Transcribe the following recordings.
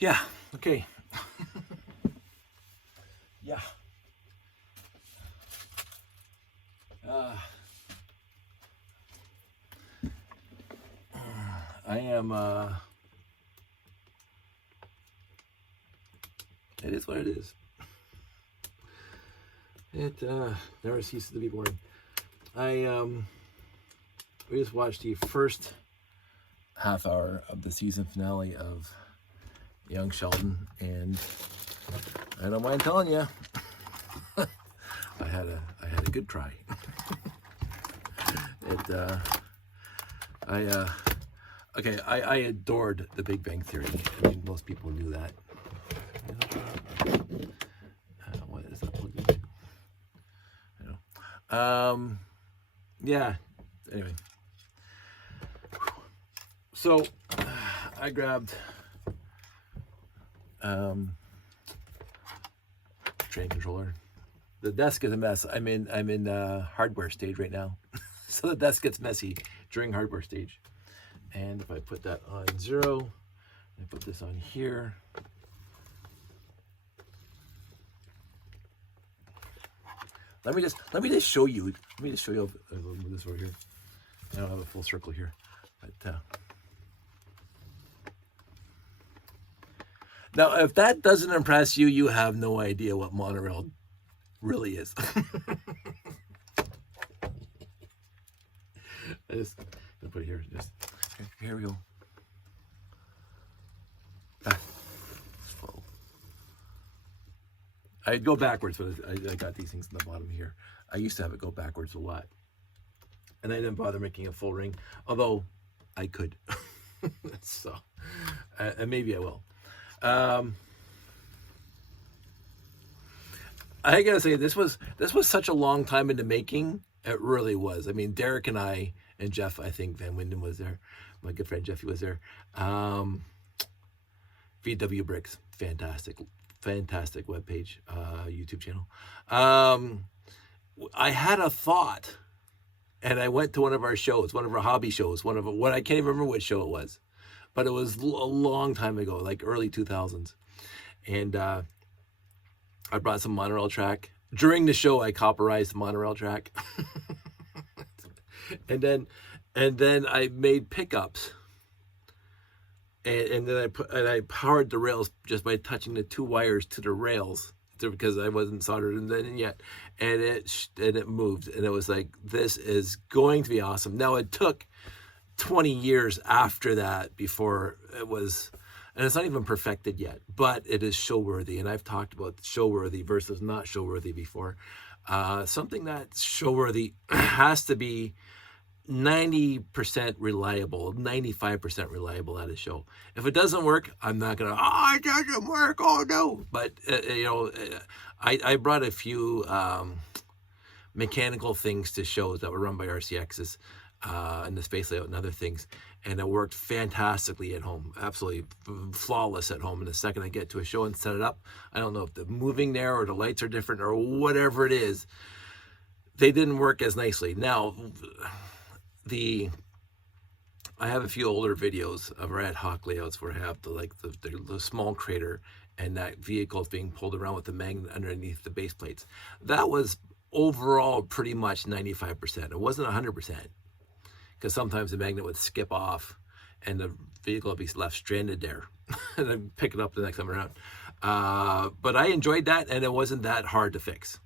Yeah, okay. Yeah. I am, it is what it is. It never ceases to be boring. We just watched the first half hour of the season finale of Young Sheldon, and I don't mind telling you, I had a good try. I adored The Big Bang Theory. I mean, most people knew that. What is that plugged into? I know. Yeah. Anyway, so I grabbed train controller. The desk is a mess. I'm in hardware stage right now, so the desk gets messy during hardware stage. And if I put that on 0, I put this on here. Let me just show you. Let me just show you. I'll move this over here. I don't have a full circle here, but now if that doesn't impress you, you have no idea what Monorail really is. I just gonna put it here. Just okay, here we go. Slow. I'd go backwards, but I got these things in the bottom here. I used to have it go backwards a lot, and I didn't bother making a full ring, although I could. So, and maybe I will. I gotta say, this was such a long time in the making. It really was. I mean, Derek and I and Jeff, I think Van Winden was there. My good friend Jeffy was there. VW Bricks, fantastic webpage, YouTube channel. I had a thought, and I went to one of our shows, one of our hobby shows, what I can't even remember which show it was, but it was a long time ago, like early 2000s, and I brought some Monorail track. During the show, I copperized the Monorail track, and then I made pickups. And then I powered the rails just by touching the 2 wires to the rails because I wasn't soldered in yet, and it moved, and it was like, this is going to be awesome. Now it took 20 years after that before it was, and it's not even perfected yet, but it is show worthy, and I've talked about show worthy versus not show worthy before. Something that's show worthy has to be 90% reliable, 95% reliable at a show. If it doesn't work, I'm not gonna, it doesn't work, oh no. But I brought a few mechanical things to shows that were run by RCXs and the space layout and other things, and it worked fantastically at home, absolutely flawless at home. And the second I get to a show and set it up, I don't know if the moving there or the lights are different or whatever it is, they didn't work as nicely. Now, I have a few older videos of our ad hoc layouts where I have the small crater and that vehicle being pulled around with the magnet underneath the base plates. That was overall pretty much 95%. It wasn't 100%, because sometimes the magnet would skip off and the vehicle would be left stranded there and then pick it up the next time around. But I enjoyed that, and it wasn't that hard to fix.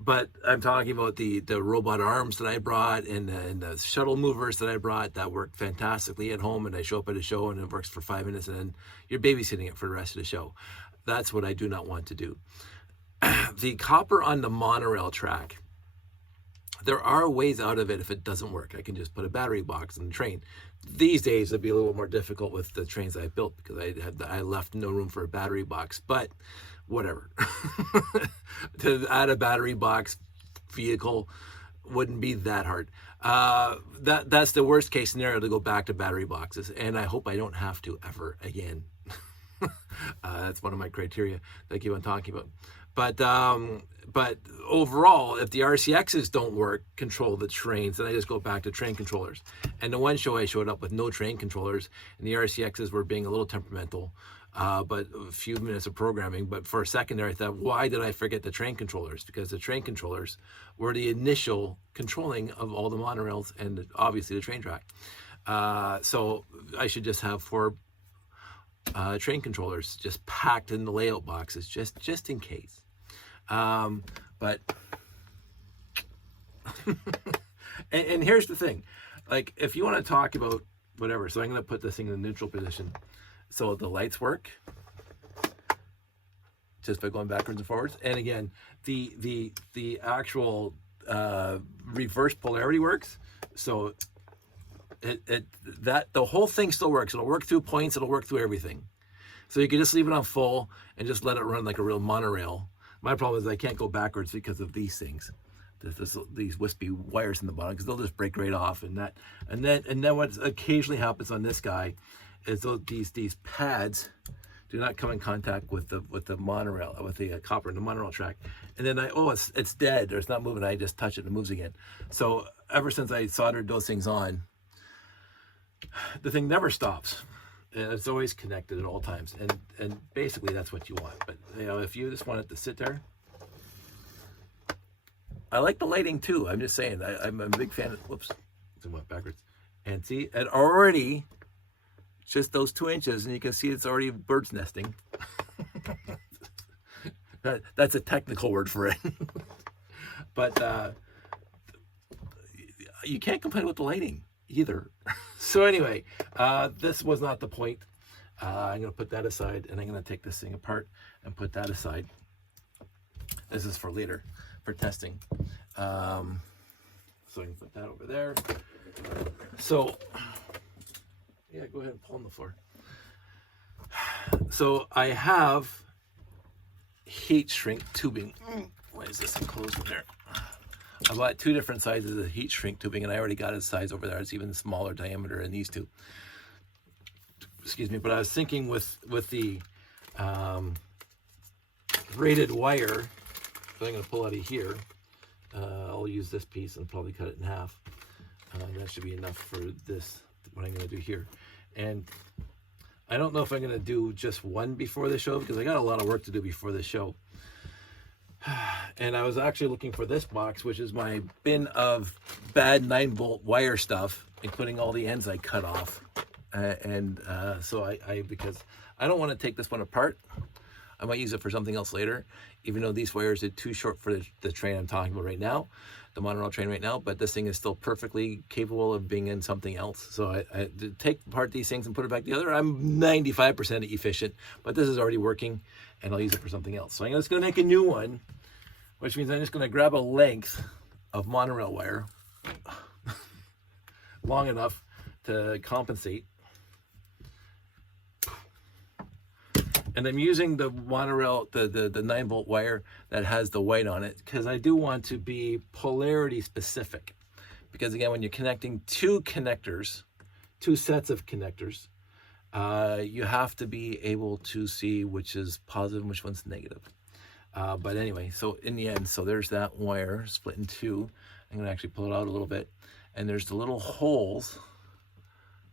But I'm talking about the robot arms that I brought and the shuttle movers that I brought that worked fantastically at home, and I show up at a show and it works for 5 minutes and then you're babysitting it for the rest of the show. That's what I do not want to do. The copper on the Monorail track, there are ways out of it if it doesn't work. I can just put a battery box in the train. These days it'd be a little more difficult with the trains I built because I left no room for a battery box, but whatever. To add a battery box vehicle wouldn't be that hard. That's the worst case scenario, to go back to battery boxes, and I hope I don't have to ever again. That's one of my criteria that I keep on talking about. But overall, if the RCXs don't work, control the trains, then I just go back to train controllers. And the one show I showed up with no train controllers, and the RCXs were being a little temperamental, but a few minutes of programming. But for a second there, I thought, why did I forget the train controllers? Because the train controllers were the initial controlling of all the monorails and obviously the train track. So I should just have 4 train controllers just packed in the layout boxes, just in case. But and here's the thing, like if you want to talk about whatever, so I'm going to put this thing in the neutral position so the lights work just by going backwards and forwards. And again, the actual reverse polarity works, so that the whole thing still works. It'll work through points, it'll work through everything. So you can just leave it on full and just let it run like a real monorail. My problem is I can't go backwards because of these things. There's these wispy wires in the bottom because they'll just break right off. And then what occasionally happens on this guy is these pads do not come in contact with the monorail, with the copper in the monorail track. And then it's dead or it's not moving. I just touch it and it moves again. So ever since I soldered those things on, the thing never stops. And it's always connected at all times, and basically that's what you want. But you know, if you just want it to sit there, I like the lighting too. I'm just saying, I'm a big fan of. Whoops, it went backwards. And see, it already just those 2 inches, and you can see it's already bird's nesting. That's a technical word for it. But you can't complain with the lighting either. So anyway, this was not the point. I'm going to put that aside, and I'm going to take this thing apart and put that aside. This is for later, for testing. So I can put that over there. So, yeah, go ahead and pull on the floor. So I have heat shrink tubing. Why is this enclosed in there? I bought 2 different sizes of heat shrink tubing, and I already got a size over there. It's even smaller diameter in these 2. Excuse me, but I was thinking with the braided wire that I'm going to pull out of here, I'll use this piece and probably cut it in half. That should be enough for this, what I'm going to do here. And I don't know if I'm going to do just one before the show, because I got a lot of work to do before the show. And I was actually looking for this box, which is my bin of bad 9-volt wire stuff, including all the ends I cut off. So because I don't want to take this one apart. I might use it for something else later, even though these wires are too short for the train I'm talking about right now, the monorail train right now, but this thing is still perfectly capable of being in something else. So I take apart these things and put it back together. I'm 95% efficient, but this is already working, and I'll use it for something else. So I'm just going to make a new one, which means I'm just going to grab a length of monorail wire long enough to compensate. And I'm using the monorail, the 9-volt wire that has the white on it, because I do want to be polarity specific. Because again, when you're connecting 2 connectors, 2 sets of connectors, you have to be able to see which is positive and which one's negative. But anyway, so in the end, so there's that wire split in 2. I'm going to actually pull it out a little bit. And there's the little holes.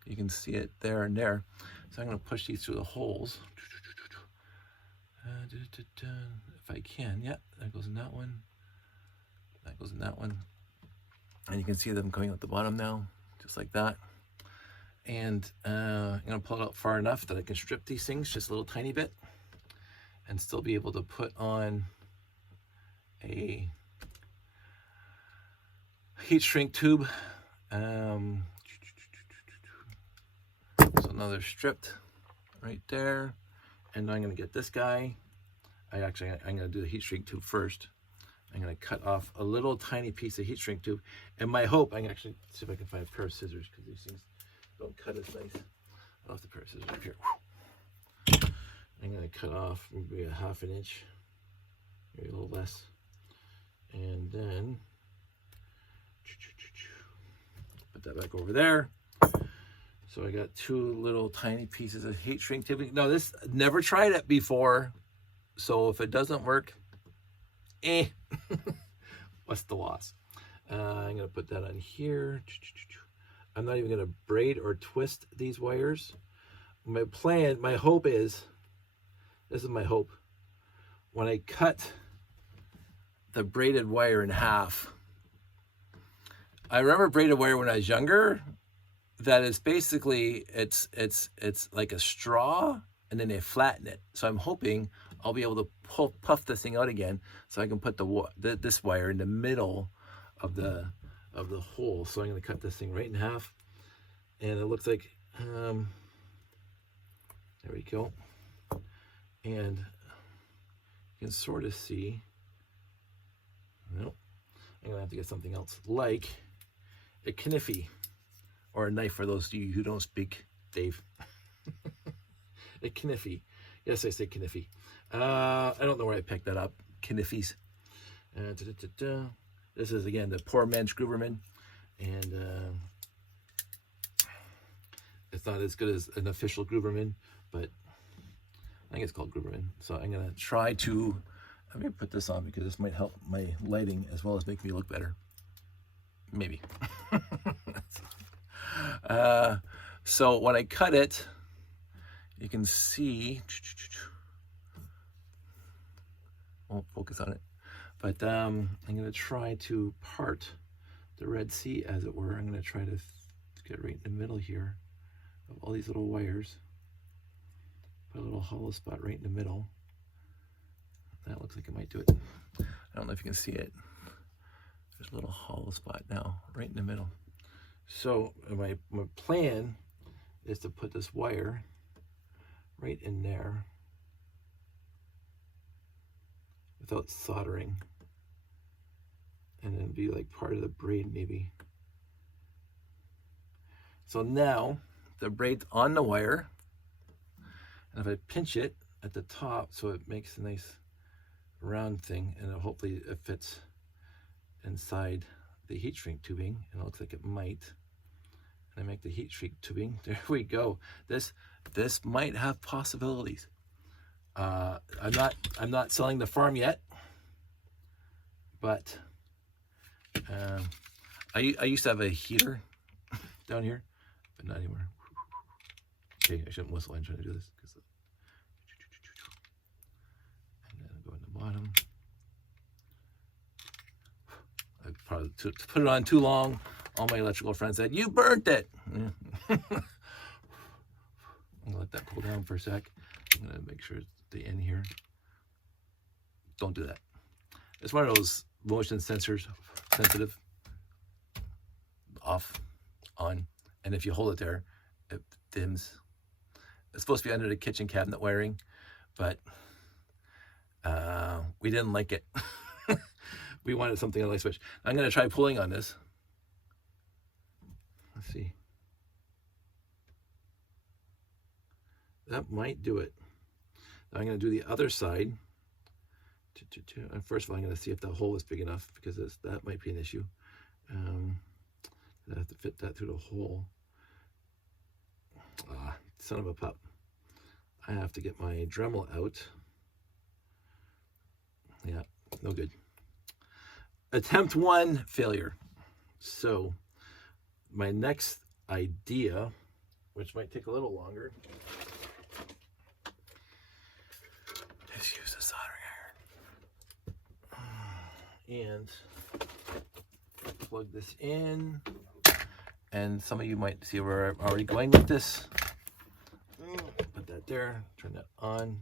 You can see it there and there. So I'm going to push these through the holes. If I can, yeah, that goes in that one. That goes in that one. And you can see them coming out the bottom now, just like that. And I'm going to pull it out far enough that I can strip these things just a little tiny bit and still be able to put on a heat shrink tube. So now they're stripped right there. And I'm going to get this guy. I'm going to do the heat shrink tube first. I'm going to cut off a little tiny piece of heat shrink tube. And my hope, I can actually see if I can find a pair of scissors, because these things don't cut as nice. I'll have the pair of scissors up here. I'm going to cut off maybe a 1/2 inch, maybe a little less. And then put that back over there. So I got 2 little tiny pieces of heat shrink tubing. Now this, never tried it before, so if it doesn't work, what's the loss? I'm gonna put that on here. I'm not even gonna braid or twist these wires. My plan, my hope is, this is my hope, when I cut the braided wire in half, I remember braided wire when I was younger, that is basically, it's like a straw and then they flatten it. So I'm hoping I'll be able to puff this thing out again so I can put this wire in the middle of the hole. So I'm going to cut this thing right in half, and it looks like there we go, and you can sort of see, nope, I'm gonna have to get something else like a kniffy or a knife for those of you who don't speak Dave. A kniffy, yes, I say kniffy. I don't know where I picked that up. Kniffies. This is again the poor man's Grooverman, and it's not as good as an official Grooverman, but I think it's called Grooverman. So I'm gonna try to, I'm gonna put this on because this might help my lighting as well as make me look better. Maybe. So when I cut it, you can see, won't focus on it, but I'm going to try to part the Red Sea, as it were. I'm going to try to get right in the middle here of all these little wires. Put a little hollow spot right in the middle. That looks like it might do it. I don't know if you can see it. There's a little hollow spot now, right in the middle. So my plan is to put this wire right in there without soldering, and then be like part of the braid maybe. So now the braid's on the wire, and if I pinch it at the top so it makes a nice round thing, and hopefully it fits inside the heat shrink tubing, and it looks like it might, and I make the heat shrink tubing, there we go. This might have possibilities. I'm not selling the farm yet, but I used to have a heater down here, but not anymore. Okay, I shouldn't whistle. I'm trying to do this because, and then go in the bottom. I probably put it on too long. All my electrical friends said, "You burnt it." I'm gonna let that cool down for a sec. I'm gonna make sure it's the end here. Don't do that. It's one of those motion sensors, sensitive. Off, on, and if you hold it there, it dims. It's supposed to be under the kitchen cabinet wiring, but we didn't like it. We wanted something on the light switch. I'm gonna try pulling on this. Let's see. That might do it. Now I'm gonna do the other side. And first of all, I'm gonna see if the hole is big enough, because that might be an issue. I have to fit that through the hole. Ah, son of a pup. I have to get my Dremel out. Yeah, no good. Attempt 1, failure. So my next idea, which might take a little longer, is use a soldering iron. And plug this in. And some of you might see where I'm already going with this. Put that there, turn that on.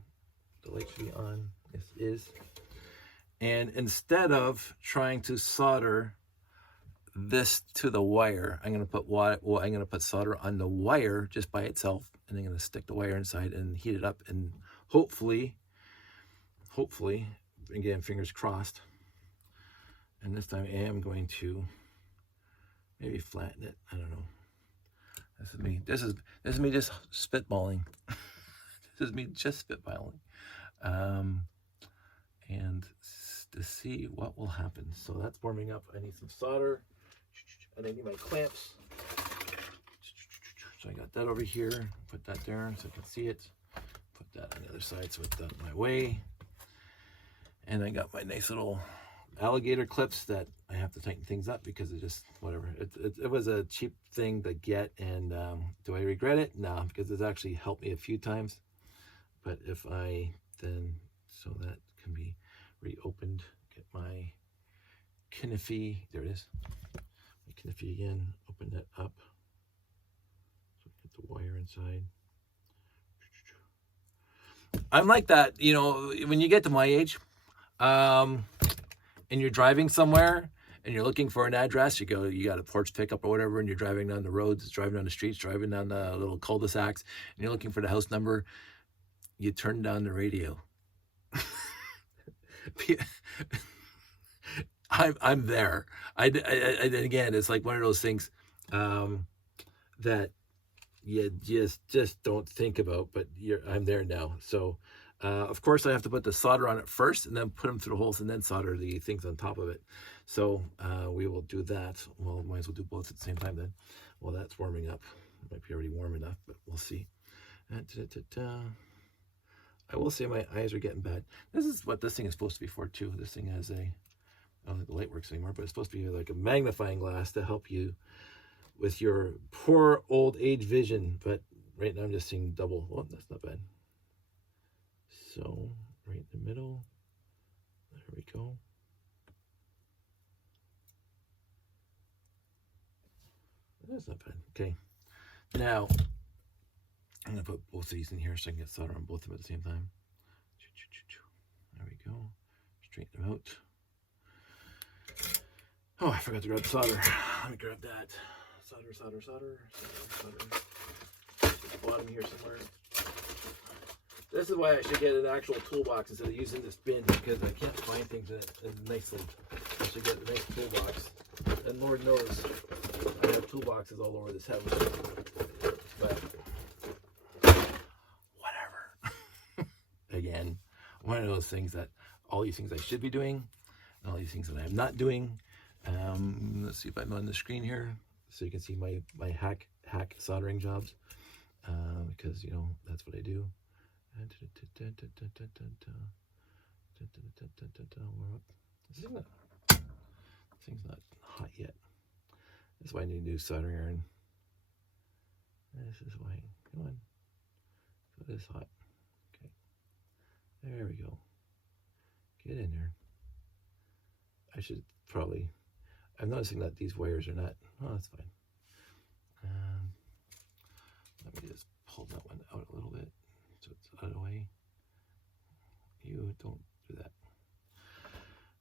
The light should be on. This is. And instead of trying to solder this to the wire, I'm going to put solder on the wire just by itself, and I'm going to stick the wire inside and heat it up, and hopefully, again, fingers crossed. And this time I am going to maybe flatten it. I don't know. This is me. This is me just spitballing. This is me just spitballing. And to see what will happen. So that's warming up. I need some solder, and I need my clamps. So I got that over here, put that there so I can see it. Put that on the other side so it's out of my way. And I got my nice little alligator clips that I have to tighten things up because it just, whatever. It was a cheap thing to get, and do I regret it? No, because it's actually helped me a few times. But if I then, so that can be reopened, get my Kinefy, there it is. My Kinefy again, open that up. So get the wire inside. I'm like that, you know, when you get to my age, and you're driving somewhere and you're looking for an address, you got a porch pickup or whatever, and you're driving down the roads, driving down the streets, driving down the little cul-de-sacs, and you're looking for the house number, you turn down the radio. I'm there. I again, it's like one of those things that you just don't think about, but I'm there now. So of course I have to put the solder on it first and then put them through the holes and then solder the things on top of it. So we will do that. Well, might as well do both at the same time then. Well, that's warming up. It might be already warm enough, but we'll see. I will say my eyes are getting bad. This is what this thing is supposed to be for too. This thing has I don't think the light works anymore, but it's supposed to be like a magnifying glass to help you with your poor old age vision. But right now I'm just seeing double. Oh, that's not bad. So right in the middle, there we go. That's not bad. Okay, now I'm gonna put both of these in here so I can get solder on both of them at the same time. There we go. Straighten them out. Oh, I forgot to grab the solder. Let me grab that. Solder. At the bottom here somewhere. This is why I should get an actual toolbox instead of using this bin, because I can't find things in it nicely. I should get a nice toolbox. And Lord knows I have toolboxes all over this house. But whatever. Again, one of those things that all these things I should be doing, and all these things that I'm not doing. Let's see if I'm on the screen here so you can see my hack soldering jobs, because you know that's what I do. This thing's not hot yet. That's why I need a new soldering iron. This is why. Come on. So it is hot. Okay. There we go. Get in there. I should probably. I'm noticing that these wires are not. Oh, that's fine. Let me just pull that one out a little bit so it's out of the way. You don't do that.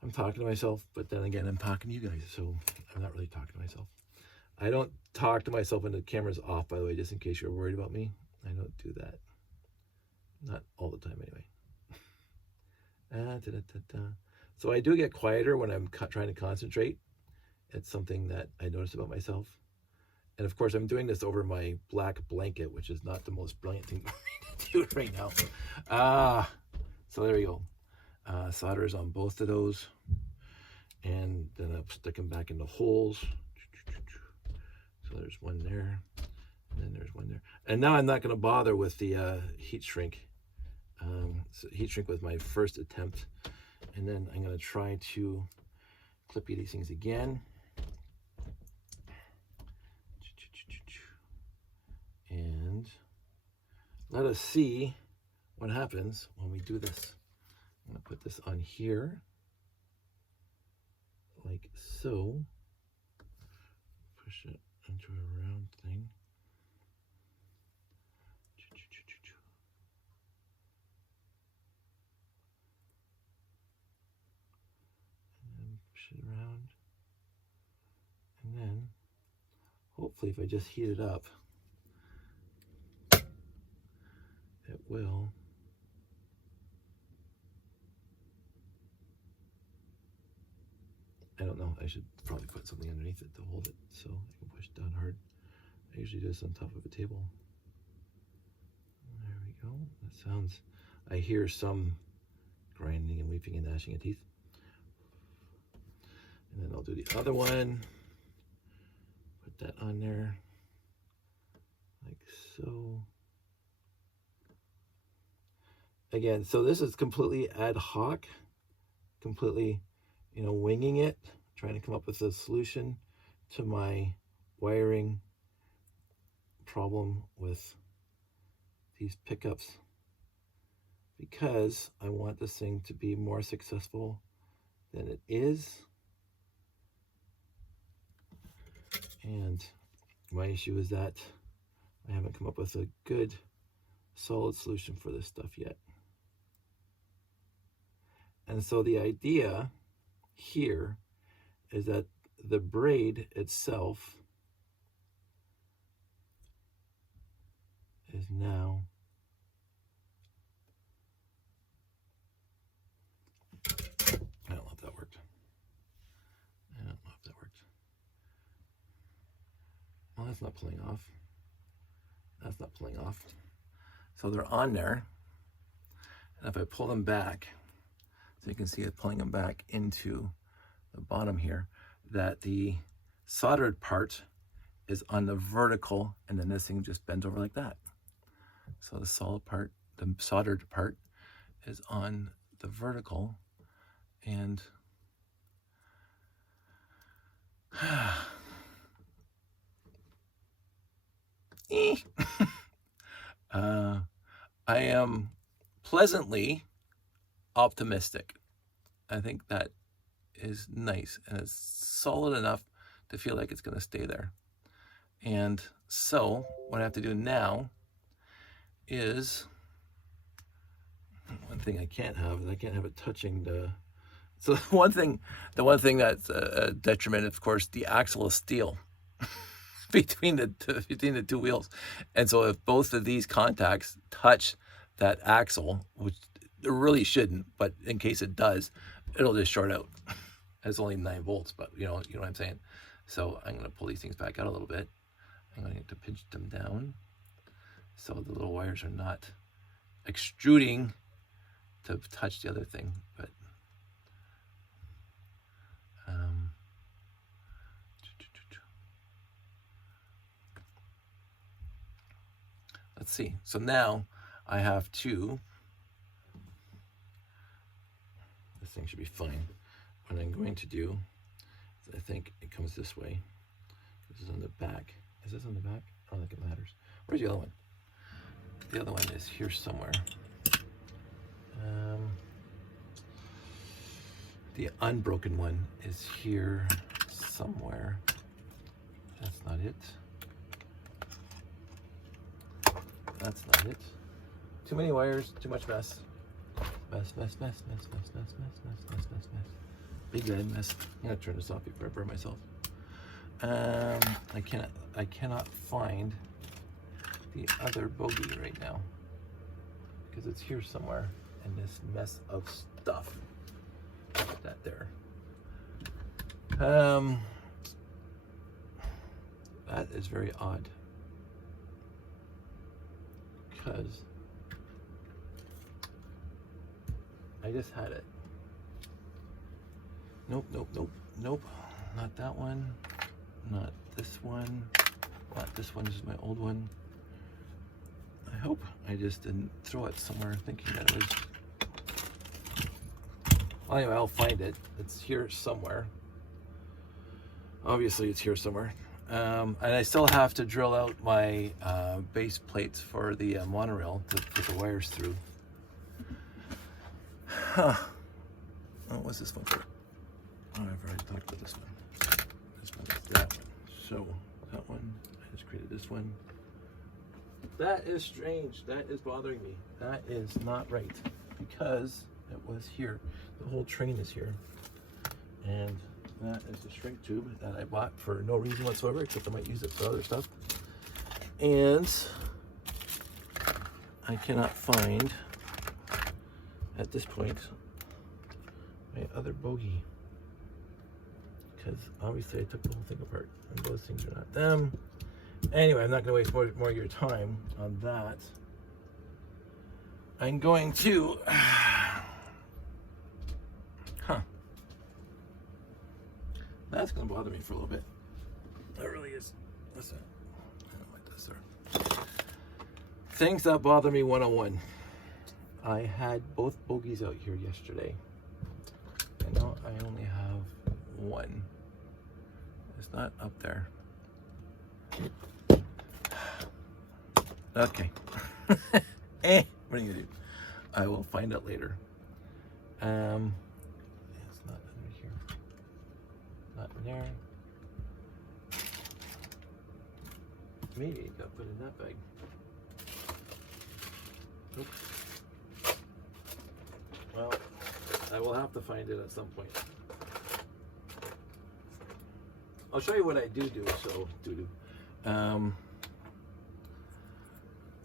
I'm talking to myself, but then again, I'm talking to you guys, so I'm not really talking to myself. I don't talk to myself when the camera's off, by the way, just in case you're worried about me. I don't do that. Not all the time, anyway. So I do get quieter when I'm trying to concentrate. It's something that I notice about myself. And of course, I'm doing this over my black blanket, which is not the most brilliant thing for me to do right now. So there we go. Solder's on both of those. And then I'll stick them back in the holes. So there's one there. And then there's one there. And now I'm not going to bother with the heat shrink. So heat shrink was my first attempt. And then I'm going to try to clippy these things again. And let us see what happens when we do this. I'm going to put this on here, like so. Push it into a round thing. And then push it around. And then, hopefully, if I just heat it up, it will. I don't know. I should probably put something underneath it to hold it so I can push down hard. I usually do this on top of a table. There we go. That sounds. I hear some grinding and weeping and gnashing of teeth. And then I'll do the other one. Put that on there. like so. Again, so this is completely ad hoc, completely, you know, winging it, trying to come up with a solution to my wiring problem with these pickups, because I want this thing to be more successful than it is. And my issue is that I haven't come up with a good, solid solution for this stuff yet. And so the idea here is that the braid itself is now I don't know if that worked. I don't know if that worked. Well, that's not pulling off. That's not pulling off. So they're on there. And if I pull them back, so you can see it pulling them back into the bottom here, that the soldered part is on the vertical, and then this thing just bends over like that. So the solid part, the soldered part, is on the vertical, and I am pleasantly optimistic. I think that is nice, and it's solid enough to feel like it's going to stay there. And so what I have to do now is, one thing I can't have is I can't have it touching the, so the one thing that's a detriment, of course, the axle is steel between the two wheels. And so if both of these contacts touch that axle, which it really shouldn't, but in case it does, it'll just short out. It's only 9 volts, but you know what I'm saying. So I'm going to pull these things back out a little bit. I'm going to pinch them down so the little wires are not extruding to touch the other thing. But let's see. So now I have to, this thing should be fine. What I'm going to do is, I think it comes this way. This is on the back. Is this on the back? I don't think it matters. Where's the other one? The other one is here somewhere. The unbroken one is here somewhere. That's not it. That's not it. Too many wires, too much mess. Mess. Big bad mess. I'm gonna turn this off before I burn myself. I cannot find the other bogey right now because it's here somewhere in this mess of stuff. That there. That is very odd because I just had it. Nope. Not that one. Not this one. Not this one. This is my old one. I hope I just didn't throw it somewhere thinking that it was. Well, anyway, I'll find it. It's here somewhere. Obviously, it's here somewhere. And I still have to drill out my base plates for the monorail to put the wires through. Huh. Oh, what's this one for? Oh, I've already talked about this one. This one is that one. So, that one, I just created this one. That is strange. That is bothering me. That is not right because it was here. The whole train is here. And that is a shrink tube that I bought for no reason whatsoever, except I might use it for other stuff. And I cannot find, at this point, my other bogey. Because obviously I took the whole thing apart, and those things are not them. Anyway, I'm not going to waste more of your time on that. I'm going to... That's going to bother me for a little bit. That really is. Listen, I don't like this there. Things that bother me 101. I had both bogies out here yesterday. And now I only have one. It's not up there. Okay. What are you gonna do? I will find out later. It's not under here. Not in there. Maybe it got put in that bag. Oops. Well, I will have to find it at some point. I'll show you what I do.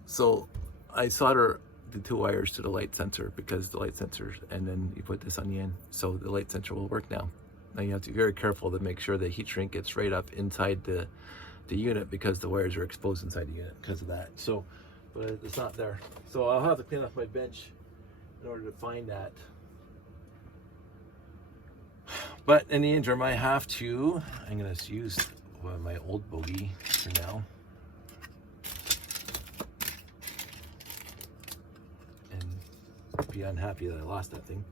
So I solder the two wires to the light sensor because the light sensor, and then you put this on the end, so the light sensor will work now. Now you have to be very careful to make sure the heat shrink gets right up inside the unit because the wires are exposed inside the unit because of that. So, but it's not there. So I'll have to clean off my bench in order to find that. But in the interim, I have to, I'm going to use my old bogey for now. And be unhappy that I lost that thing.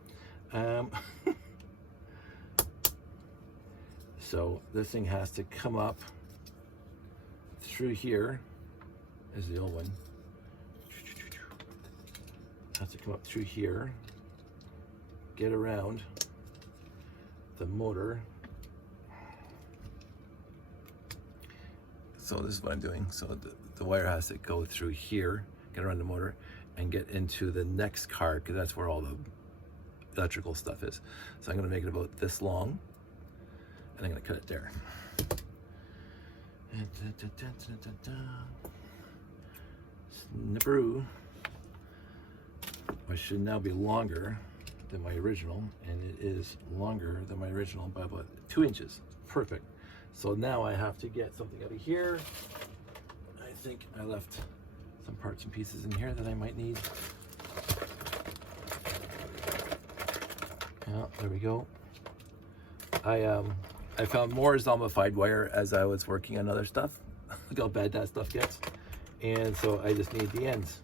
So this thing has to come up through here, is the old one. Has to come up through here, get around the motor. So this is what I'm doing. So the wire has to go through here, get around the motor, and get into the next car, because that's where all the electrical stuff is. So I'm going to make it about this long, and I'm going to cut it there. Snipperoo. Which should now be longer than my original, and it is longer than my original by about 2 inches. Perfect. So now I have to get something out of here. I think I left some parts and pieces in here that I might need. Yeah, there we go. I found more zombified wire as I was working on other stuff. Look how bad that stuff gets. And so I just need the ends.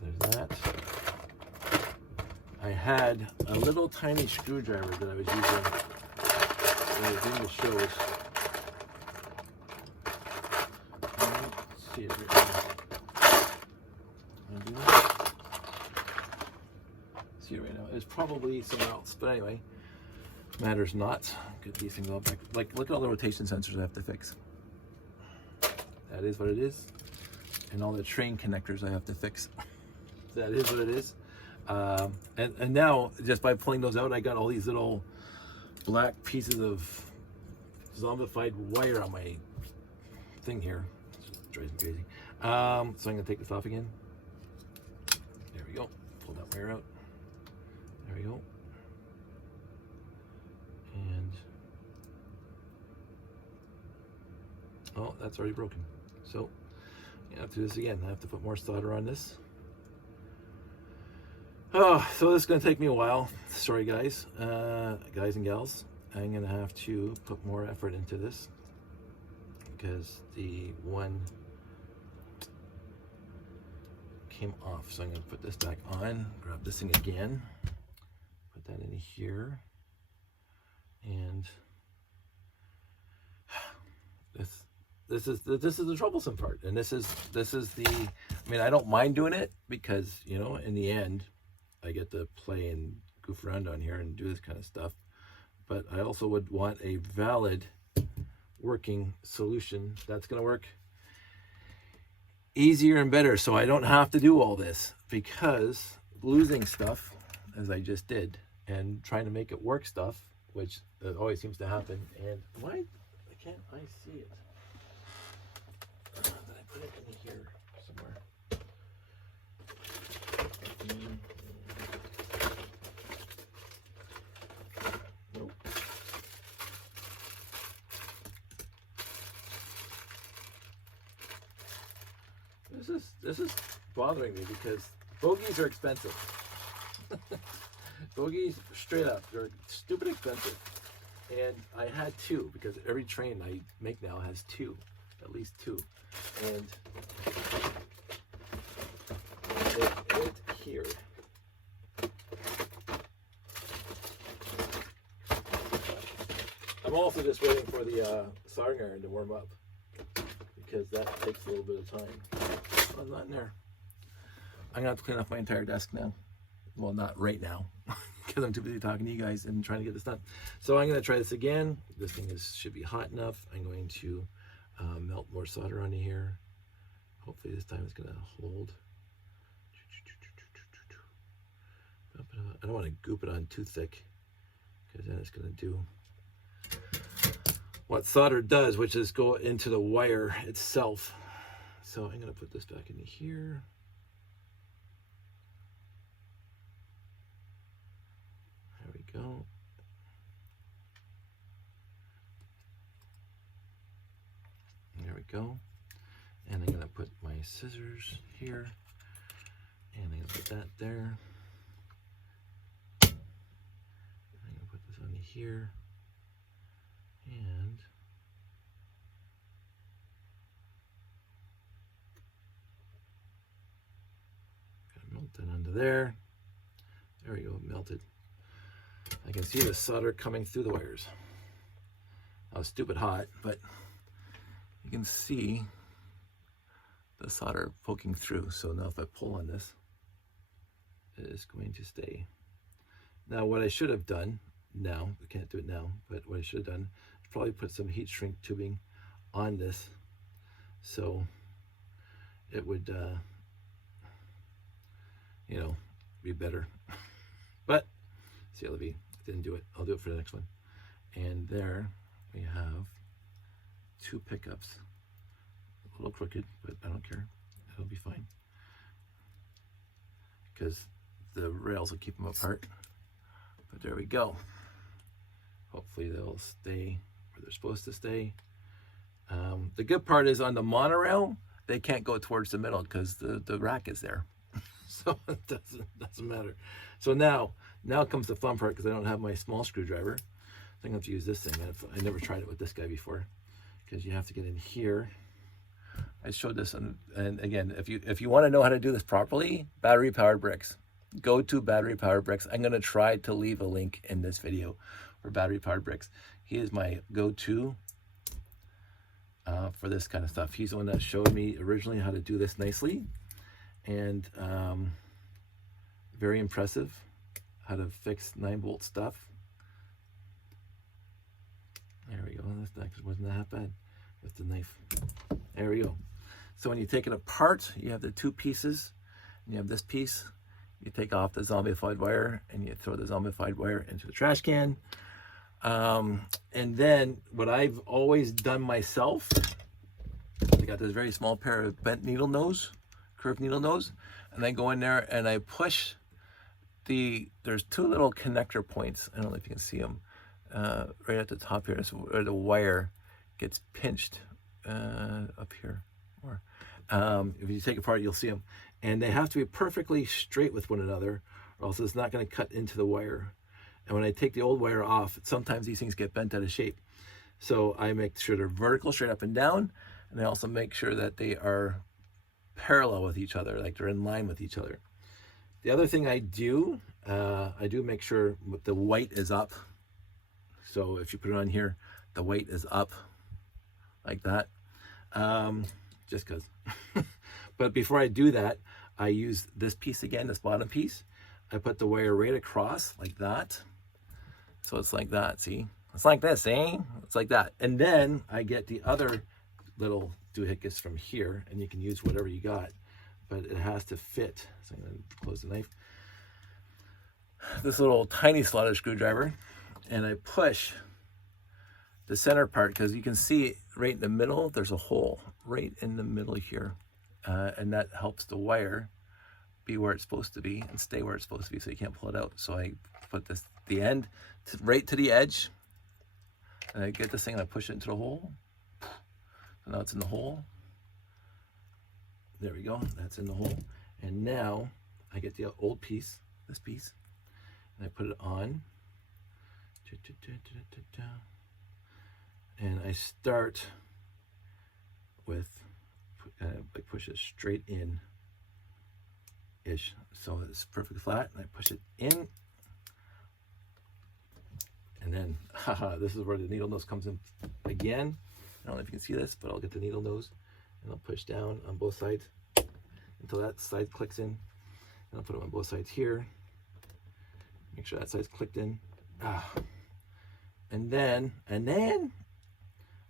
There's that. I had a little tiny screwdriver that I was using when I was doing the shows. Let's see it right now. See it right now. It's probably somewhere else, but anyway, matters not. Get these things all back. Like, look at all the rotation sensors I have to fix. That is what it is. And all the train connectors I have to fix. That is what it is. And now, just by pulling those out, I got all these little black pieces of zombified wire on my thing here. It drives me crazy. So I'm going to take this off again. There we go. Pull that wire out. There we go. And oh, that's already broken. So I have to do this again. I have to put more solder on this. Oh, so this is going to take me a while. Sorry, guys, guys and gals. I'm going to have to put more effort into this because the one came off. So I'm going to put this back on, grab this thing again, put that in here, and this is the troublesome part. And this is the, I mean, I don't mind doing it because, you know, in the end, I get to play and goof around on here and do this kind of stuff. But I also would want a valid working solution that's going to work easier and better, so I don't have to do all this, because losing stuff, as I just did, and trying to make it work stuff, which always seems to happen. And why can't I see it? Did I put it in here somewhere? Nope. This is bothering me because bogies are expensive. Bogies, straight up, they're stupid expensive. And I had two, because every train I make now has two, at least two. And it here. I'm also just waiting for the soldering iron to warm up, because that takes a little bit of time. Oh, not in there. I'm gonna have to clean off my entire desk now. Well, not right now, because I'm too busy talking to you guys and trying to get this done. So I'm gonna try this again. This thing should be hot enough. I'm going to melt more solder onto here. Hopefully this time it's gonna hold. I don't want to goop it on too thick, because then it's gonna do what solder does, which is go into the wire itself. So I'm gonna put this back into here. There we go. There we go. And I'm gonna put my scissors here, and I'm gonna put that there. I'm gonna put this on here, and gotta melt that onto there. There we go, melted. I can see the solder coming through the wires. I was stupid hot, but you can see the solder poking through. So now if I pull on this, it is going to stay. Now what I should have done now, we can't do it now, but what I should have done is probably put some heat shrink tubing on this, so it would, you know, be better. But see, Olivia, didn't do it. I'll do it for the next one. And there we have two pickups. A little crooked, but I don't care. It'll be fine, because the rails will keep them apart. But there we go. Hopefully they'll stay where they're supposed to stay. The good part is on the monorail, they can't go towards the middle because the rack is there. So it doesn't matter. So now comes the fun part, because I don't have my small screwdriver. So I'm going to have to use this thing. I never tried it with this guy before, because you have to get in here. I showed this, and again, if you want to know how to do this properly, battery powered bricks. Go to battery powered bricks. I'm going to try to leave a link in this video for battery powered bricks. He is my go-to for this kind of stuff. He's the one that showed me originally how to do this nicely, and very impressive how to fix 9-volt stuff. There we go. That wasn't that bad with the knife. There we go. So when you take it apart, you have the two pieces, and you have this piece. You take off the zombified wire, and you throw the zombified wire into the trash can. And then what I've always done myself, I got this very small pair of bent needle nose, curved needle nose, and I go in there and I push there's two little connector points. I don't know if you can see them right at the top here, so where the wire gets pinched up here. Or if you take it apart, you'll see them. And they have to be perfectly straight with one another, or else it's not going to cut into the wire. And when I take the old wire off, sometimes these things get bent out of shape. So I make sure they're vertical, straight up and down, and I also make sure that they are parallel with each other, like they're in line with each other. The other thing I do make sure the white is up. So if you put it on here, the weight is up like that, just because. But before I do that, I use this piece again, this bottom piece. I put the wire right across like that. So it's like that, see? It's like this, eh? It's like that. And then I get the other little doohickeys from here, and you can use whatever you got, but it has to fit. So I'm gonna close the knife. This little tiny slotted screwdriver, and I push the center part, because you can see right in the middle, there's a hole right in the middle here. And that helps the wire be where it's supposed to be and stay where it's supposed to be, so you can't pull it out. So I put the end right to the edge, and I get this thing and I push it into the hole. So now it's in the hole. There we go, that's in the hole. And now I get the old piece, this piece, and I put it on And I start with, I push it straight in ish. So it's perfectly flat, and I push it in. And then, haha, this is where the needle nose comes in again. I don't know if you can see this, but I'll get the needle nose and I'll push down on both sides until that side clicks in. And I'll put it on both sides here. Make sure that side's clicked in. And then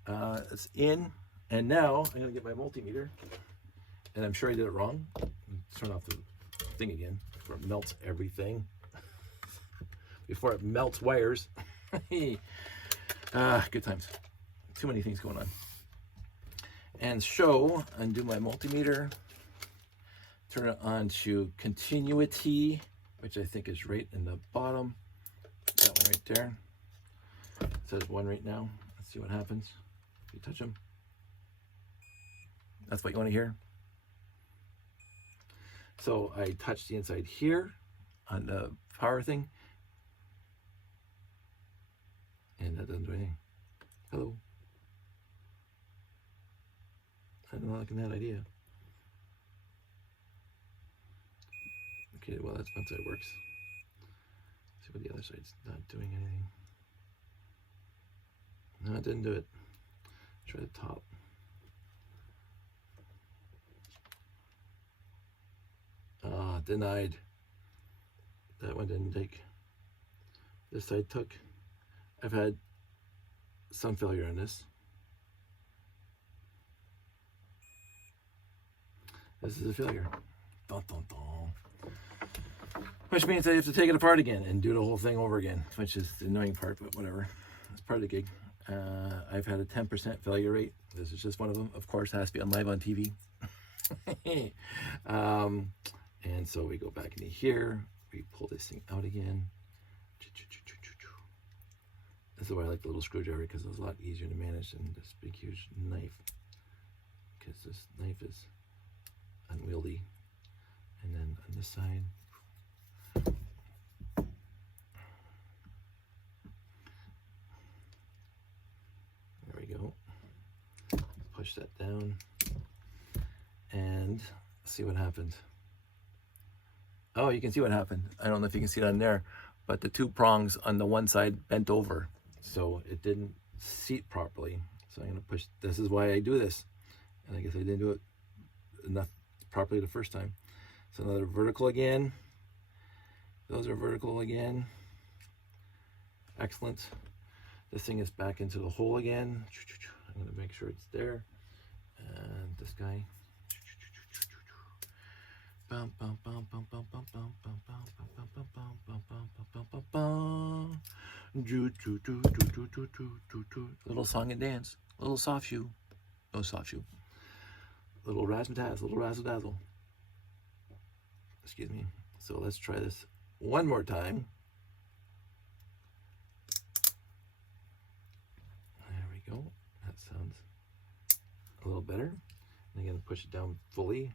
it's in. And now I'm gonna get my multimeter, and I'm sure I did it wrong. Turn off the thing again before it melts everything. Before it melts wires. Good times. Too many things going on. And show, undo my multimeter, turn it on to continuity, which I think is right in the bottom. That one right there. It says 1 right now. Let's see what happens if you touch them. That's what you want to hear. So I touch the inside here on the power thing. And that doesn't do anything. Hello. I don't like that idea. Okay, well, that's one side works. Let's see what the other side's not doing anything. No, it didn't do it. Try the top. Denied. That one didn't take. This side took. I've had some failure on this. This is a failure. Dun, dun, dun. Which means I have to take it apart again and do the whole thing over again, which is the annoying part, but whatever. It's part of the gig. I've had a 10% failure rate. This is just one of them. Of course, it has to be on live on TV. And so we go back into here. We pull this thing out again. This is why I like the little screwdriver, because it's a lot easier to manage than this big, huge knife. Because this knife is unwieldy. And then on this side, there we go. Push that down and see what happens. Oh, you can see what happened. I don't know if you can see it on there, but the 2 prongs on the one side bent over, so it didn't seat properly. So I'm gonna push. This is why I do this, and I guess I didn't do it enough properly the first time. So another vertical again. Those are vertical again. Excellent. This thing is back into the hole again. I'm gonna make sure it's there. And this guy. Little song and dance. Little soft shoe. No soft shoe. Little razzmatazz. Little razzle dazzle. Excuse me. So let's try this one more time. There we go. That sounds a little better. I'm going to push it down fully.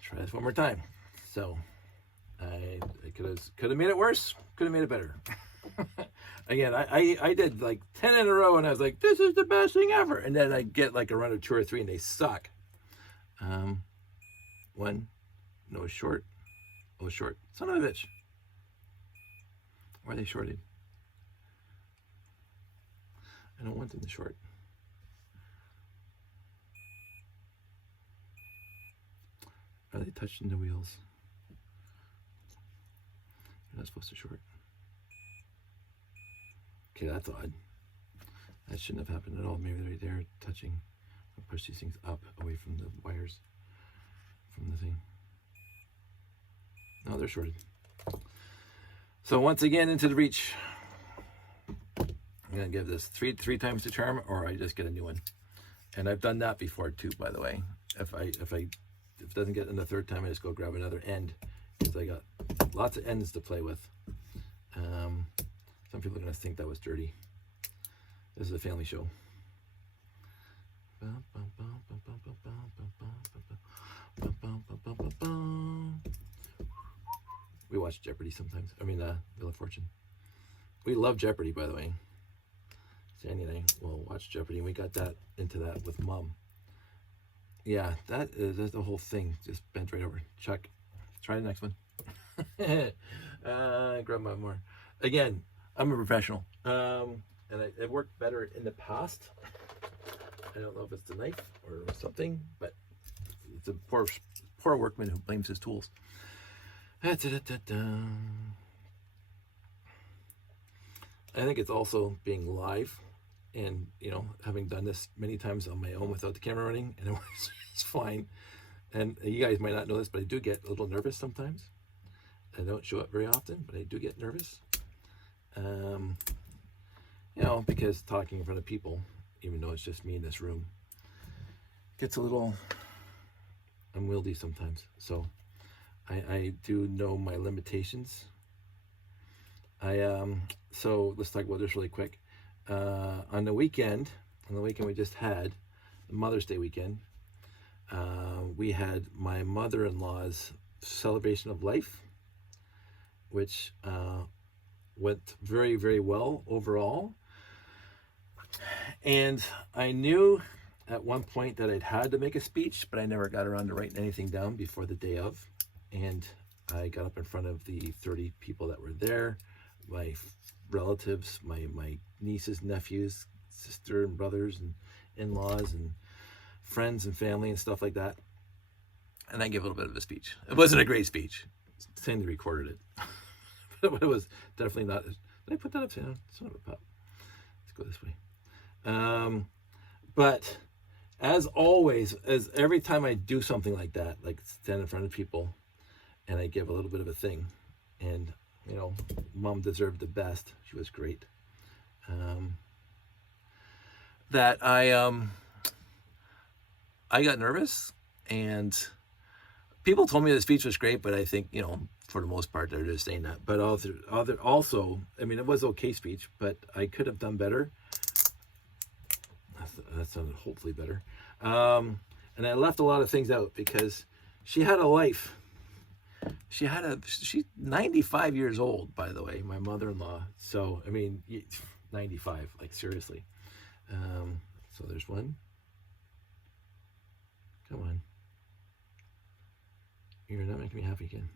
Try this one more time. So I could have made it worse, could have made it better. Again, I did like 10 in a row, and I was like, this is the best thing ever. And then I get like a run of 2 or 3, and they suck. One, no short, oh short, son of a bitch. Why are they shorted? I don't want them to short. Are they touching the wheels? You're not supposed to short. Okay, that's odd. That shouldn't have happened at all. Maybe they're right there touching. I'll push these things up away from the wires from the thing. No, they're shorted. So once again into the reach. I'm gonna give this three times the charm, or I just get a new one. And I've done that before too, by the way. If it doesn't get in the 3rd time, I just go grab another end, because I got lots of ends to play with. Some people are gonna think that was dirty. This is a family show. We watch Jeopardy sometimes. I mean, Wheel of Fortune. We love Jeopardy, by the way. Sandy and I will watch Jeopardy, and we got that into that with Mom. Yeah, that's the whole thing. Just bent right over. Chuck, try the next one. Grab my more. Again, I'm a professional, and it worked better in the past. I don't know if it's the knife or something, but it's a poor workman who blames his tools. I think it's also being live, and having done this many times on my own without the camera running, and it's fine. And you guys might not know this, but I do get a little nervous sometimes. I don't show up very often, but I do get nervous. Because talking in front of people, even though it's just me in this room, gets a little unwieldy sometimes. So I do know my limitations. So let's talk about this really quick. On the weekend we just had, the Mother's Day weekend, we had my mother-in-law's celebration of life, which went very, very well overall. And I knew at one point that I'd had to make a speech, but I never got around to writing anything down before the day of. And I got up in front of the 30 people that were there, my relatives, my nieces, nephews, sister and brothers and in-laws and friends and family and stuff like that. And I gave a little bit of a speech. It wasn't a great speech. Sandy recorded it. But it was definitely not. Did I put that up? Son of a pup. Let's go this way. But as always, as every time I do something like that, like stand in front of people and I give a little bit of a thing, and Mom deserved the best. She was great. That I got nervous, and people told me the speech was great, but I think, for the most part, they're just saying that. But also, I mean, it was okay speech, but I could have done better. That sounded hopefully better. And I left a lot of things out because she had a life. She's 95 years old, by the way, my mother-in-law. So, I mean, 95, like seriously. So there's one. Come on. You're not making me happy again.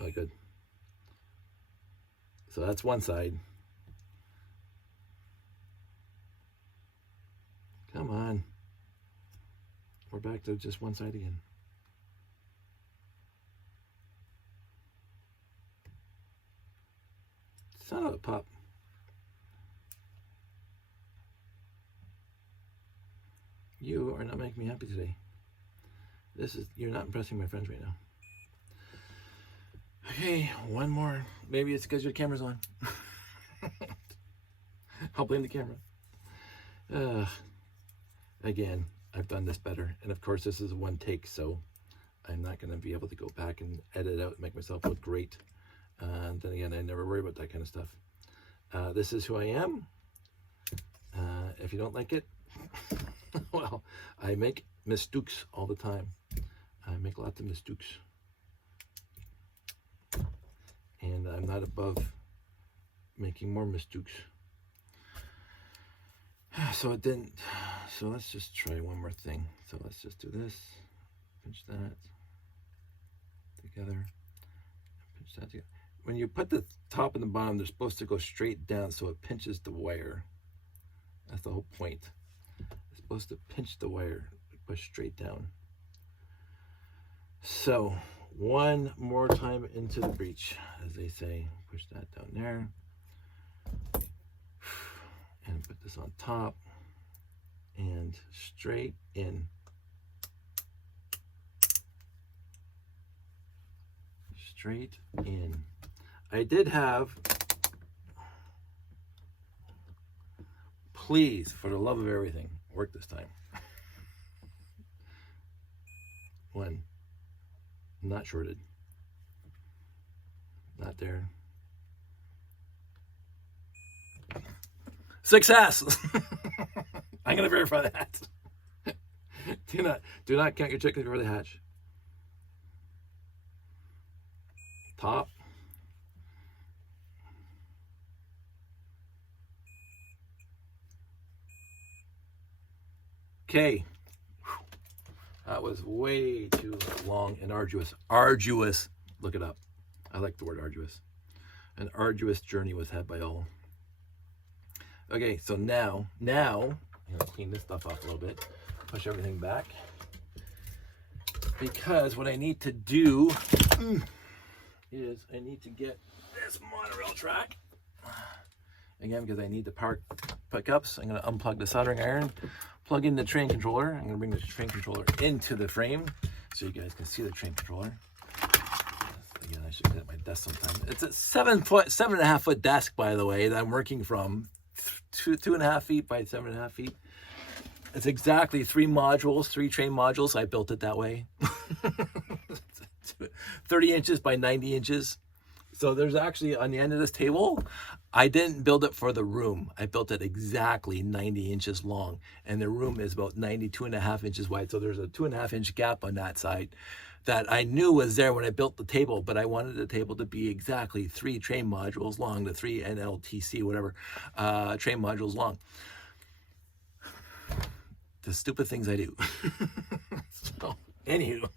Oh, good. So that's one side. Come on. We're back to just one side again. Son of a pup. You are not making me happy today. You're not impressing my friends right now. Okay, one more. Maybe it's because your camera's on. I'll blame the camera. Again, I've done this better. And of course, this is a one take, so I'm not going to be able to go back and edit out and make myself look great. And then again, I never worry about that kind of stuff. This is who I am. If you don't like it, well, I make mistakes all the time. I make lots of mistakes. And I'm not above making more mistakes. So it didn't. So let's just try one more thing. So let's just do this. Pinch that together. Pinch that together. When you put the top and the bottom, they're supposed to go straight down so it pinches the wire. That's the whole point. It's supposed to pinch the wire, push straight down. So one more time into the breech, as they say. Push that down there. And put this on top. And straight in. Straight in. I did have, please, for the love of everything, work this time. One, not shorted. Not there. Success! I'm going to verify that. do not count your chickens before they hatch. Top. Okay. That was way too long and arduous. Arduous. Look it up. I like the word arduous. An arduous journey was had by all. Okay, so now I'm gonna clean this stuff off a little bit, push everything back, because what I need to do is I need to get this monorail track again, because I need the power pickups. I'm gonna unplug the soldering iron, plug in the train controller. I'm gonna bring the train controller into the frame so you guys can see the train controller. Again, I should get at my desk sometime. It's a 7.5 foot desk, by the way, that I'm working from. 2.5 feet by 7.5 feet. It's exactly 3 modules, 3 train modules. I built it that way. 30 inches by 90 inches. So there's actually, on the end of this table, I didn't build it for the room. I built it exactly 90 inches long. And the room is about 92.5 inches wide. So there's a 2.5 inch gap on that side that I knew was there when I built the table, but I wanted the table to be exactly 3 train modules long, the 3 NLTC, whatever, train modules long. The stupid things I do. So, anywho,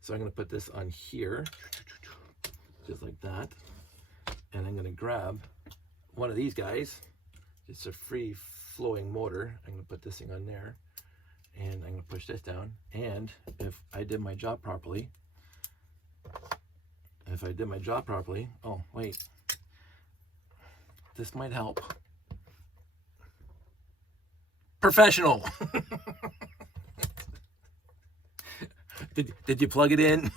so I'm gonna put this on here, just like that, and I'm gonna grab one of these guys. It's a free flowing motor. I'm gonna put this thing on there. And I'm going to push this down, and if I did my job properly, oh wait, this might help. Professional. Did you plug it in?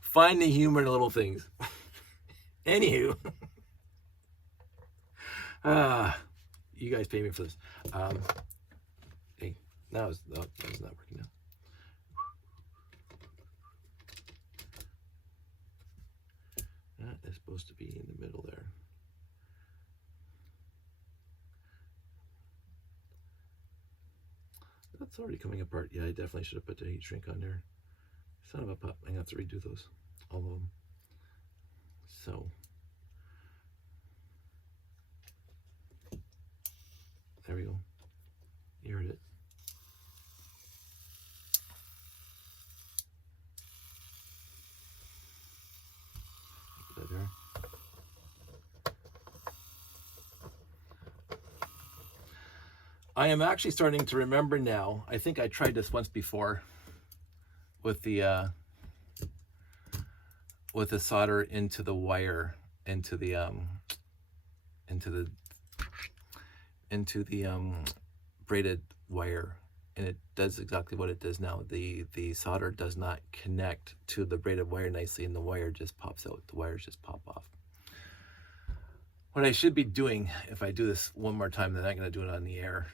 Find the humor in the little things. Anywho. You guys pay me for this. Hey, now it's not working now. That is supposed to be in the middle there. That's already coming apart. Yeah, I definitely should have put the heat shrink on there. Son of a pup. I'm going to have to redo those. All of them. So. There we go. You heard it. Put that there. I am actually starting to remember now. I think I tried this once before with the solder into the wire, into the braided wire, and it does exactly what it does now. The solder does not connect to the braided wire nicely, and the wire just pops out. The wires just pop off. What I should be doing, if I do this one more time, then I'm going to do it on the air,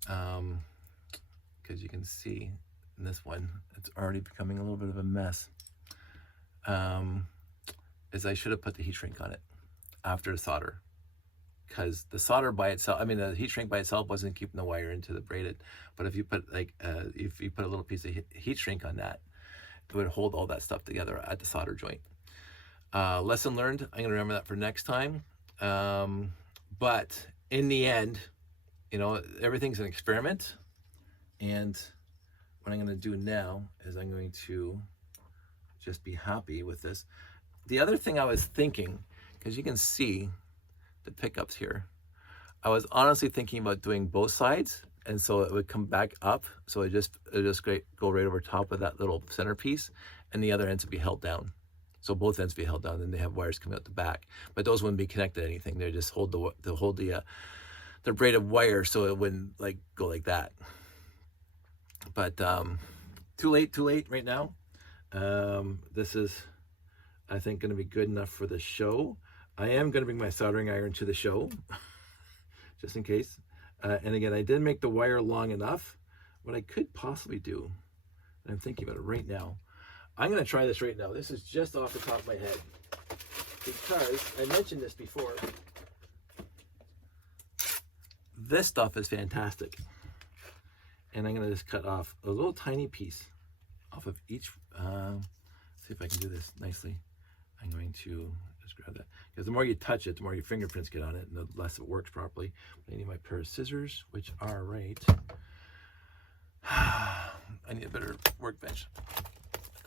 because you can see in this one it's already becoming a little bit of a mess, is I should have put the heat shrink on it after the solder. Because the solder by itself, I mean, the heat shrink by itself wasn't keeping the wire into the braided. But if you put if you put a little piece of heat shrink on that, it would hold all that stuff together at the solder joint. Lesson learned. I'm gonna remember that for next time. But in the end, you know, everything's an experiment. And what I'm gonna do now is I'm going to just be happy with this. The other thing I was thinking, because you can see the pickups here, I was honestly thinking about doing both sides, and so it would come back up, so it just go right over top of that little centerpiece, and the other ends would be held down. So both ends would be held down, and they have wires coming out the back, but those wouldn't be connected to anything. They just hold the braided wire, so it wouldn't like go like that. But too late right now. This is, I think, going to be good enough for the show. I am going to bring my soldering iron to the show, just in case. And again, I didn't make the wire long enough. What I could possibly do, and I'm thinking about it right now, I'm going to try this right now. This is just off the top of my head, because I mentioned this before. this stuff is fantastic. And I'm going to just cut off a little tiny piece off of each. See if I can do this nicely. I'm going to just grab that, because the more you touch it, the more your fingerprints get on it, and the less it works properly. I need my pair of scissors, which are right. I need a better workbench.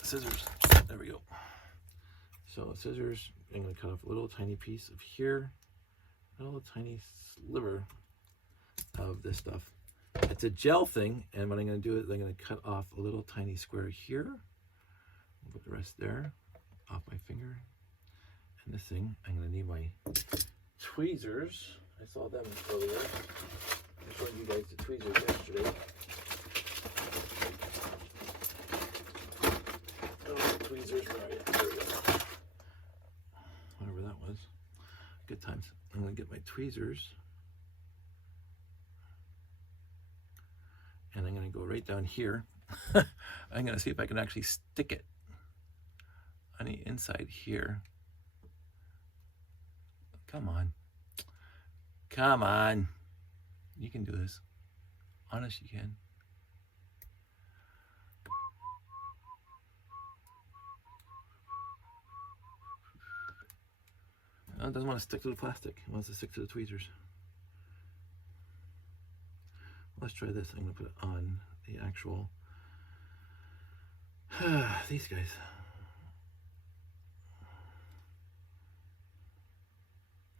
Scissors. There we go. So scissors. I'm going to cut off a little tiny piece of here, a little tiny sliver of this stuff. It's a gel thing, and what I'm going to do is I'm going to cut off a little tiny square here. I'll put the rest there, off my finger. And this thing, I'm going to need my tweezers. I saw them earlier. I showed you guys the tweezers yesterday. Oh, tweezers, where are you? There we go. Whatever that was. Good times. I'm going to get my tweezers. And I'm going to go right down here. I'm going to see if I can actually stick it on the inside here. Come on. Come on. You can do this. Honest, you can. No, it doesn't want to stick to the plastic. It wants to stick to the tweezers. Let's try this. I'm going to put it on the actual, these guys.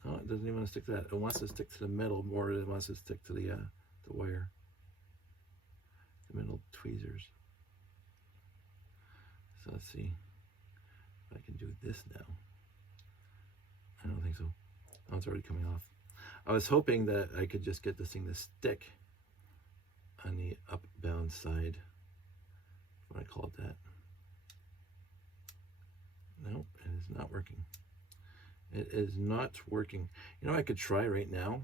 Oh, it doesn't even want to stick to that. It wants to stick to the metal more than it wants to stick to the wire. The metal tweezers. So let's see if I can do this now. I don't think so. Oh, it's already coming off. I was hoping that I could just get this thing to stick on the up-bound side. What I called that. No, it is not working. It is not working. You know, I could try right now.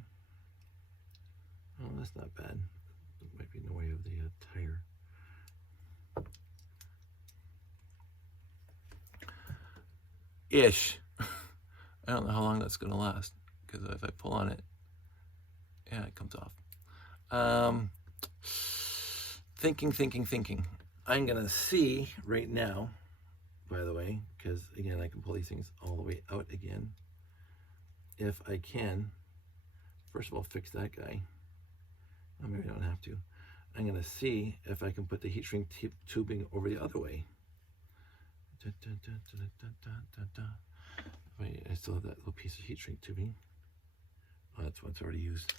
Oh, that's not bad. It might be in the way of the tire. Ish. I don't know how long that's going to last, because if I pull on it, yeah, it comes off. Thinking. I'm going to see right now, by the way, because again, I can pull these things all the way out again. If I can, first of all, fix that guy. Well, maybe I don't have to. I'm going to see if I can put the heat shrink tubing over the other way. Wait, I still have that little piece of heat shrink tubing. Oh, that's what's already used.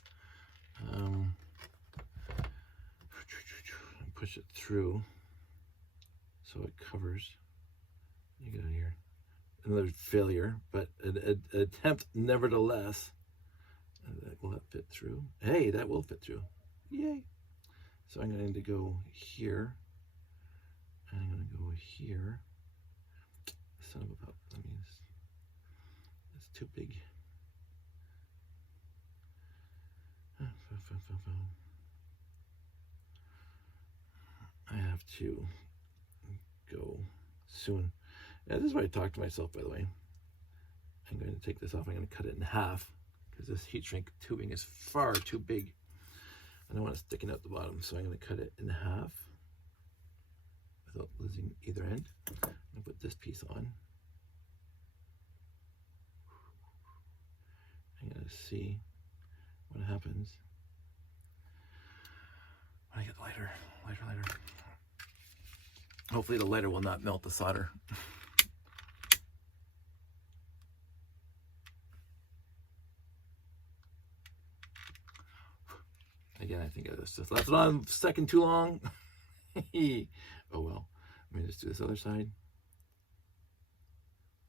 Push it through so it covers. You get out here. Another failure, but an attempt nevertheless. Will that fit through? Hey, that will fit through. Yay! So I'm going to go here. And I'm going to go here. Son of a pup. That means it's too big. I have to go soon. Yeah, this is why I talk to myself, by the way. I'm going to take this off. I'm going to cut it in half because this heat shrink tubing is far too big. I don't want it sticking out the bottom, so I'm going to cut it in half without losing either end. I'm going to put this piece on. I'm going to see what happens when I get lighter. Hopefully the lighter will not melt the solder. Again, I think I just left it on a second too long. Oh well. Let me just do this other side.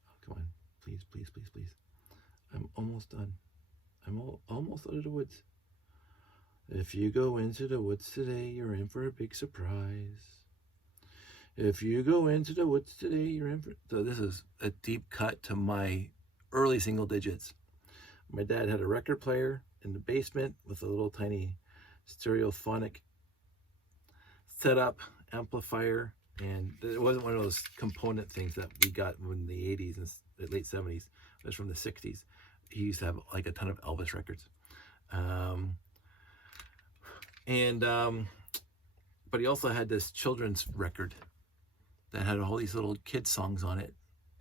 Oh, come on. Please. I'm almost done. I'm almost out of the woods. If you go into the woods today, you're in for a big surprise. If you go into the woods today, you're in for... So this is a deep cut to my early single digits. My dad had a record player in the basement with a little tiny stereophonic setup, amplifier, and it wasn't one of those component things that we got in the 80s and the late 70s. It was from the 60s. He used to have like a ton of Elvis records. And but he also had this children's record that had all these little kid songs on it,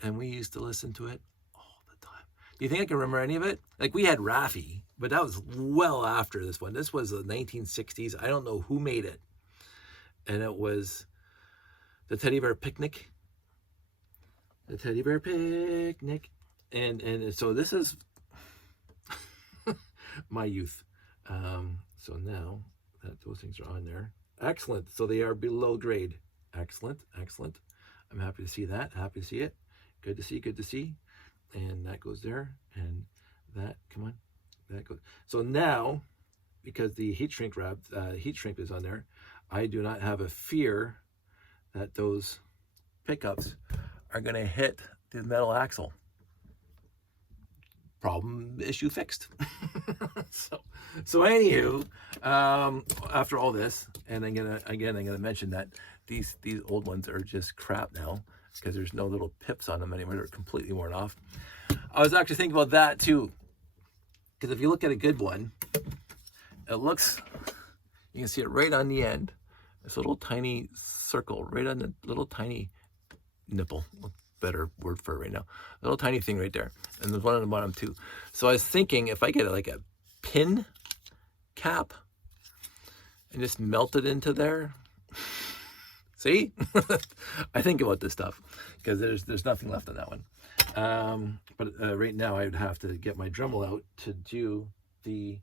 and we used to listen to it all the time. Do you think I can remember any of it? Like, we had Raffi, but that was well after this one. This was the 1960s. I don't know who made it, and it was the Teddy Bear Picnic. The Teddy Bear Picnic. And so this is my youth. So now that those things are on there, excellent. So they are below grade. Excellent, excellent. I'm happy to see that. Happy to see it. Good to see, good to see. And that goes there, and that, come on, that goes. So now, because the heat shrink is on there, I do not have a fear that those pickups are going to hit the metal axle. Problem, issue fixed. so anywho, after all this, and I'm gonna mention that these old ones are just crap now, because there's no little pips on them anymore. They're completely worn off. I was actually thinking about that too, because if you look at a good one, it looks, you can see it right on the end. This little tiny circle right on the little tiny nipple. Better word for it right now. A little tiny thing right there, and there's one on the bottom too. So I was thinking, if I get like a pin cap and just melt it into there. See, I think about this stuff because there's nothing left on that one. But right now I would have to get my Dremel out to do the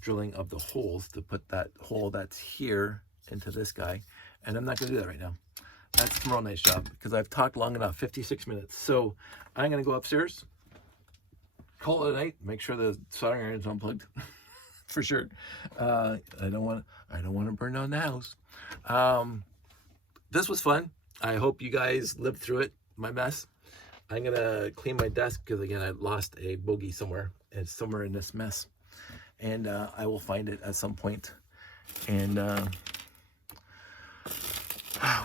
drilling of the holes, to put that hole that's here into this guy, and I'm not going to do that right now. That's tomorrow night's job, because I've talked long enough, 56 minutes. So I'm going to go upstairs, call it a night, make sure the soldering iron is unplugged for sure. I don't want to burn down the house. This was fun. I hope you guys lived through it, my mess. I'm going to clean my desk because, again, I lost a bogey somewhere. It's somewhere in this mess. And I will find it at some point. And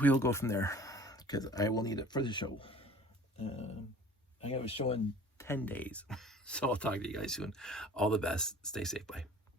we will go from there, because I will need it for the show. I have a show in 10 days. So I'll talk to you guys soon. All the best. Stay safe. Bye.